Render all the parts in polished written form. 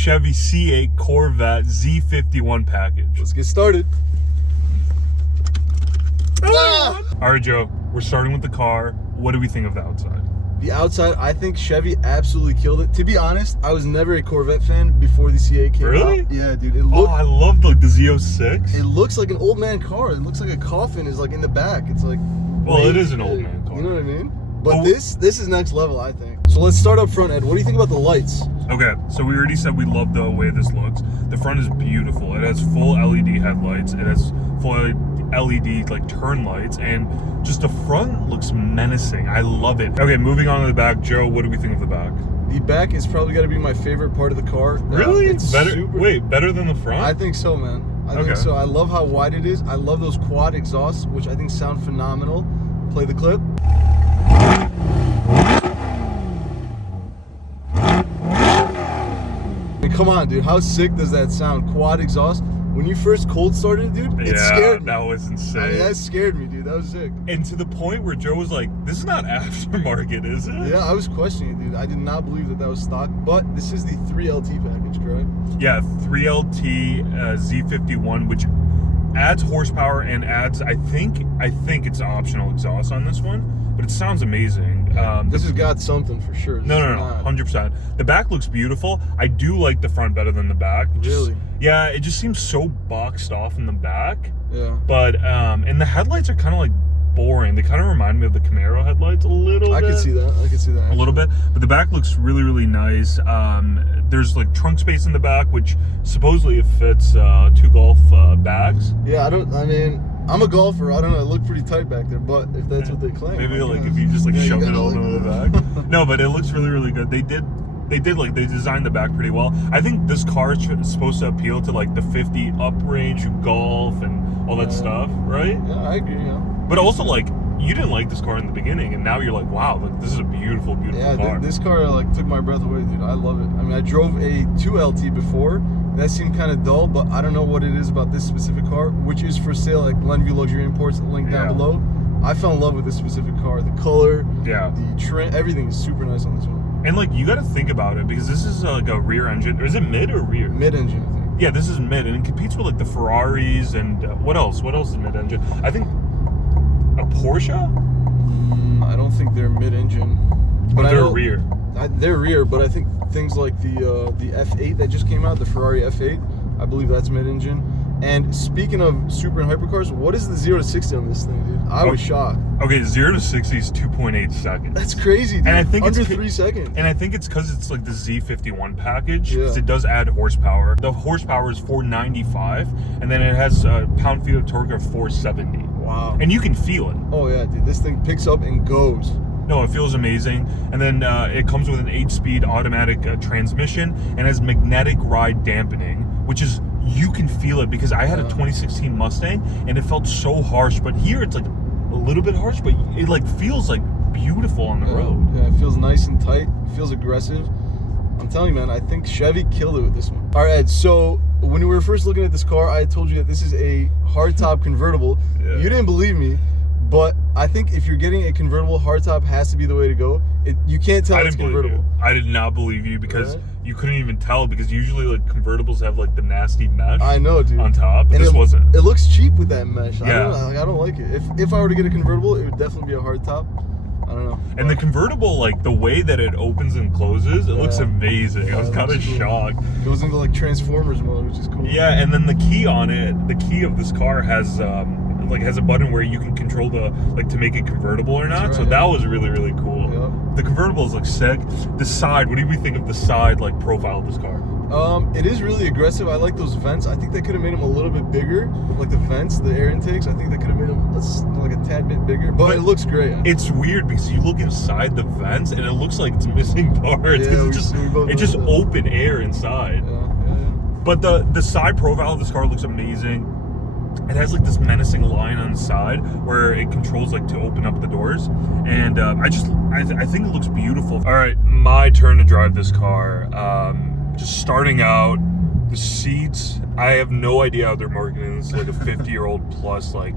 Chevy C8 Corvette Z51 package. Let's get started. All right, Joe, we're starting with the car. What do we think of the outside? The outside, I think Chevy absolutely killed it. To be honest, I was never a Corvette fan before the C8 came out. Really? Yeah, dude. I love the Z06. It looks like an old man car. It looks like a coffin is like in the back. It's like, well, it is an old man car. You know what I mean? But this is next level, I think. So let's start up front, Ed. What do you think about the lights? Okay, so we already said we love the way this looks. The front is beautiful. It has full LED headlights. It has full LED like turn lights, and just the front looks menacing. I love it. Okay, moving on to the back. Joe, what do we think of the back? The back is probably got to be my favorite part of the car. Really? It's better. Wait, better than the front? I think so, man. I think so. I love how wide it is. I love those quad exhausts, which I think sound phenomenal. Play the clip. I mean, come on, dude. How sick does that sound? Quad exhaust. When you first cold started, dude, it scared me. That was insane. I mean, that scared me, dude. That was sick. And to the point where Joe was like, this is not aftermarket, is it? Yeah, I was questioning it, dude. I did not believe that was stock, but this is the 3LT package, correct? Yeah, 3LT Z51, which adds horsepower and adds, I think it's optional exhaust on this one, but it sounds amazing. This has got something for sure. No, 100%. The back looks beautiful. I do like the front better than the back. Really? Yeah, it just seems so boxed off in the back. Yeah. But, and the headlights are kind of like boring. They kind of remind me of the Camaro headlights a little bit. I can see that. A little bit. But the back looks really, really nice. There's like trunk space in the back, which supposedly it fits 2 golf bags. Yeah, I'm a golfer. I don't know. It looked pretty tight back there, but if that's what they claim. Maybe like if you just like shoved it all into the back. No, but it looks really, really good. They designed the back pretty well. I think this car is supposed to appeal to like the 50 up range golf and all that stuff, right? Yeah, I agree. Yeah. But also, like, you didn't like this car in the beginning, and now you're like, wow, like this is a beautiful, beautiful car. Yeah, this car like took my breath away, dude. I love it. I mean, I drove a 2LT before. That seemed kind of dull, but I don't know what it is about this specific car, which is for sale at Glenview Luxury Imports, link down below. I fell in love with this specific car. The color, the trim, everything is super nice on this one. And like, you got to think about it, because this is like a rear engine. Or is it mid or rear? Mid engine, I think. Yeah, this is mid, and it competes with like the Ferraris and what else? What else is mid engine? I think a Porsche. I don't think they're mid engine, but they're rear. They're rear, but I think things like the F8 that just came out, the Ferrari F8, I believe that's mid engine. And speaking of super and hypercars, what is the 0 to 60 on this thing, dude? I was shocked. Okay, 0 to 60 is 2.8 seconds. That's crazy, dude. And I think under it's 3 seconds. And I think it's because it's like the Z51 package, because it does add horsepower. The horsepower is 495, and then it has pound-feet of torque of 470. Wow. And you can feel it. Oh yeah, dude. This thing picks up and goes. No, it feels amazing. And then it comes with an 8-speed automatic transmission and has magnetic ride dampening, which is, you can feel it, because I had a 2016 Mustang and it felt so harsh, but here it's like a little bit harsh, but it like feels like beautiful on the road. Yeah, it feels nice and tight. It feels aggressive. I'm telling you, man, I think Chevy killed it with this one. All right, Ed, so when we were first looking at this car, I told you that this is a hardtop convertible. You didn't believe me, but I think if you're getting a convertible, hardtop has to be the way to go. You can't tell it's convertible. I did not believe you, because you couldn't even tell, because usually like convertibles have like the nasty mesh. I know, dude. On top, but this wasn't. It looks cheap with that mesh. Yeah. I don't like it. If I were to get a convertible, it would definitely be a hardtop. I don't know. And the convertible, like the way that it opens and closes, it looks amazing. I was kind of shocked. It goes into like Transformers mode, which is cool. Yeah, and then the key on it, the key of this car has a button where you can control the to make it convertible or not. Right, so that was really, really cool. Yep. The convertible is like sick. The side, what do we think of the side like profile of this car? It is really aggressive. I like those vents. I think they could have made them a little bit bigger, like the vents, the air intakes. I think they could have made them like a tad bit bigger, but it looks great. It's weird because you look inside the vents and it looks like it's missing parts, because it's just open air inside. But the side profile of this car looks amazing. It has like this menacing line on the side where it controls like to open up the doors, and I think it looks beautiful. All right, my turn to drive this car. Just starting out, the seats, I have no idea how they're marketing this like a 50-year-old plus like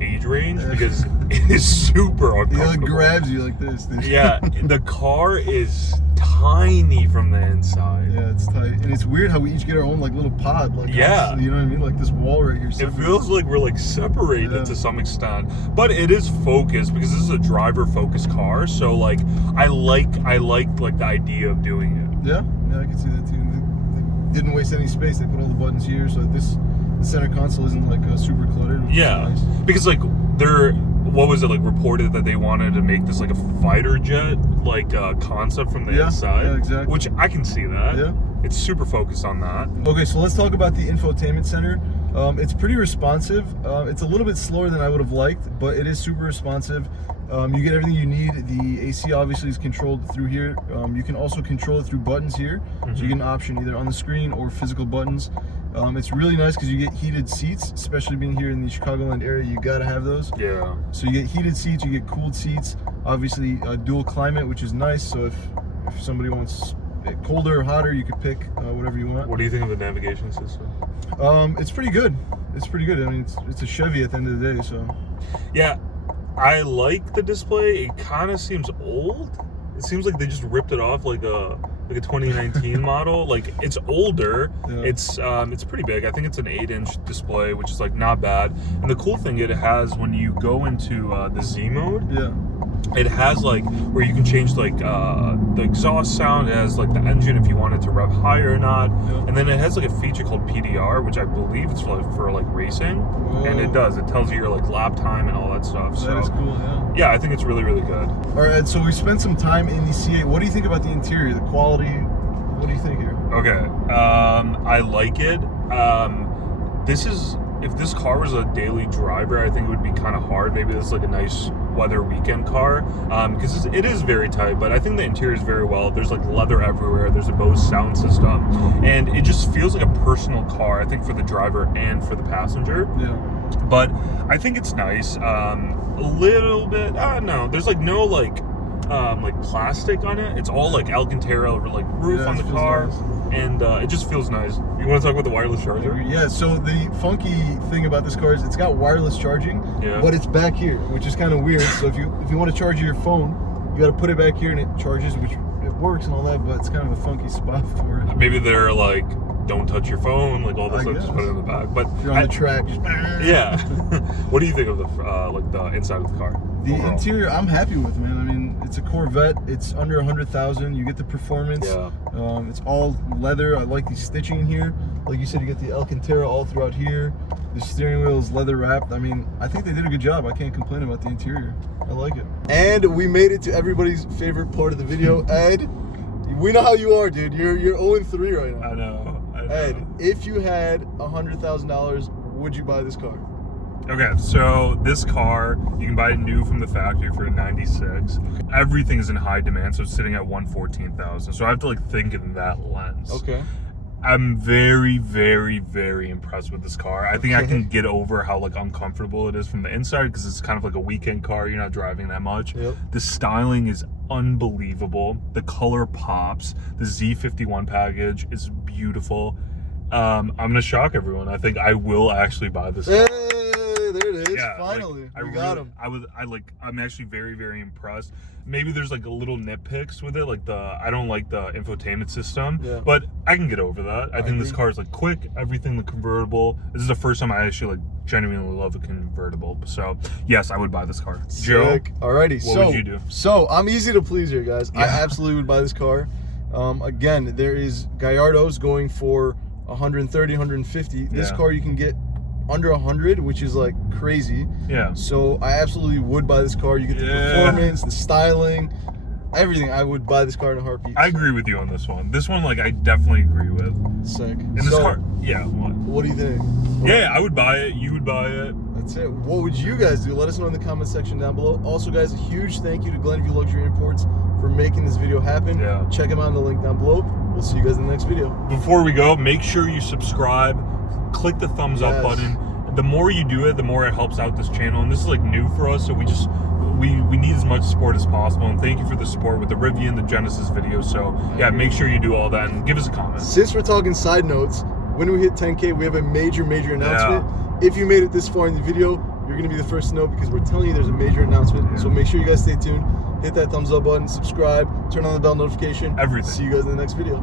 age range because it is super uncomfortable. It like grabs you like this. Yeah, the car is tiny from the inside. Yeah, it's tight, and it's weird how we each get our own like little pod. Like, yeah, you know what I mean? Like this wall right here. It feels like we're like separated to some extent, but it is focused because this is a driver-focused car. So like, I like like the idea of doing it. Yeah, I can see that too. They didn't waste any space. They put all the buttons here, so the center console isn't like super cluttered. Yeah, nice. Because like what was it like reported that they wanted to make this like a fighter jet like concept from the inside? Yeah, exactly. Which I can see that. Yeah, it's super focused on that. Okay, so let's talk about the Infotainment Center. It's pretty responsive. It's a little bit slower than I would have liked, but it is super responsive. You get everything you need. The AC obviously is controlled through here. You can also control it through buttons here. So you get an option either on the screen or physical buttons. It's really nice because you get heated seats, especially being here in the Chicagoland area. You gotta have those. Yeah. So you get heated seats, you get cooled seats. Obviously, dual climate, which is nice. So if somebody wants it colder or hotter, you could pick whatever you want. What do you think of the navigation system? It's pretty good. It's pretty good. I mean, it's a Chevy at the end of the day. So. Yeah. I like the display. It kind of seems old. It seems like they just ripped it off like a 2019 model. Like it's older. Yeah. It's pretty big. I think it's an 8-inch display, which is like not bad. And the cool thing it has when you go into the Z mode. Yeah. It has like where you can change like the exhaust sound. It has like the engine if you want it to rev higher or not. Yeah. And then it has like a feature called PDR, which I believe it's for like racing. Whoa. And it does. It tells you your like lap time and all that stuff. So that is cool. Yeah. Yeah, I think it's really, really good. All right, Ed, so we spent some time in the C8. What do you think about the interior, the quality? What do you think here? Okay, I like it. If this car was a daily driver, I think it would be kind of hard. Maybe this is like a nice weather weekend car, because it is very tight, but I think the interior is very well. There's like leather everywhere. There's a Bose sound system, and it just feels like a personal car, I think, for the driver and for the passenger. Yeah. But I think it's nice. A little bit, no, there's like no like plastic on it. It's all like Alcantara like roof on the car. Nice. And it just feels nice. You want to talk about the wireless charger? Yeah, so the funky thing about this car is it's got wireless charging, but it's back here, which is kind of weird. So if you want to charge your phone, you got to put it back here and it charges, which it works and all that, but it's kind of a funky spot for it. Maybe they're like, don't touch your phone, like all this stuff, just put it in the back. But if you're on the track, just yeah. What do you think of the inside of the car? The overall? Interior, I'm happy with, man. I mean, it's a Corvette. It's under 100,000. You get the performance. Yeah. It's all leather. I like the stitching here. Like you said, you get the Alcantara all throughout here. The steering wheel is leather wrapped. I mean, I think they did a good job. I can't complain about the interior. I like it. And we made it to everybody's favorite part of the video. Ed, we know how you are, dude. You're 0-3 right now. I know. Ed, if you had $100,000, would you buy this car? Okay, so this car, you can buy it new from the factory for $96. Everything is in high demand, so it's sitting at $114,000. So I have to like think in that lens. Okay. I'm very, very, very impressed with this car. I think I can get over how like uncomfortable it is from the inside because it's kind of like a weekend car. You're not driving that much. Yep. The styling is unbelievable. The color pops. The Z51 package is beautiful. I'm gonna shock everyone. I think I will actually buy this car. There it is. Yeah, finally, like, we got him. I'm actually very, very impressed. Maybe there's like a little nitpicks with it, like I don't like the infotainment system, but I can get over that. I think this car is like quick, everything, the convertible. This is the first time I actually like genuinely love a convertible. So yes, I would buy this car. Sick. Joe, alrighty. What would you do? So I'm easy to please here, guys. I absolutely would buy this car. Again, there is Gallardo's going for 130, 150. This car you can get under 100, which is like crazy. Yeah. So I absolutely would buy this car. You get the performance, the styling, everything. I would buy this car in a heartbeat. I agree with you on this one. This one, like, I definitely agree with. Sick. And this car, what do you think? I would buy it. You would buy it. That's it. What would you guys do? Let us know in the comment section down below. Also, guys, a huge thank you to Glenview Luxury Imports for making this video happen. Yeah. Check them out in the link down below. We'll see you guys in the next video. Before we go, make sure you subscribe. Click the thumbs up button. The more you do it, the more it helps out this channel. And this is like new for us, so we need as much support as possible. And thank you for the support with the Rivian and the Genesis video. So yeah, make sure you do all that and give us a comment. Since we're talking side notes, when we hit 10K, we have a major announcement. If you made it this far in the video, you're going to be the first to know because we're telling you there's a major announcement. Yeah. So make sure you guys stay tuned. Hit that thumbs up button, subscribe, turn on the bell notification. Everything. See you guys in the next video.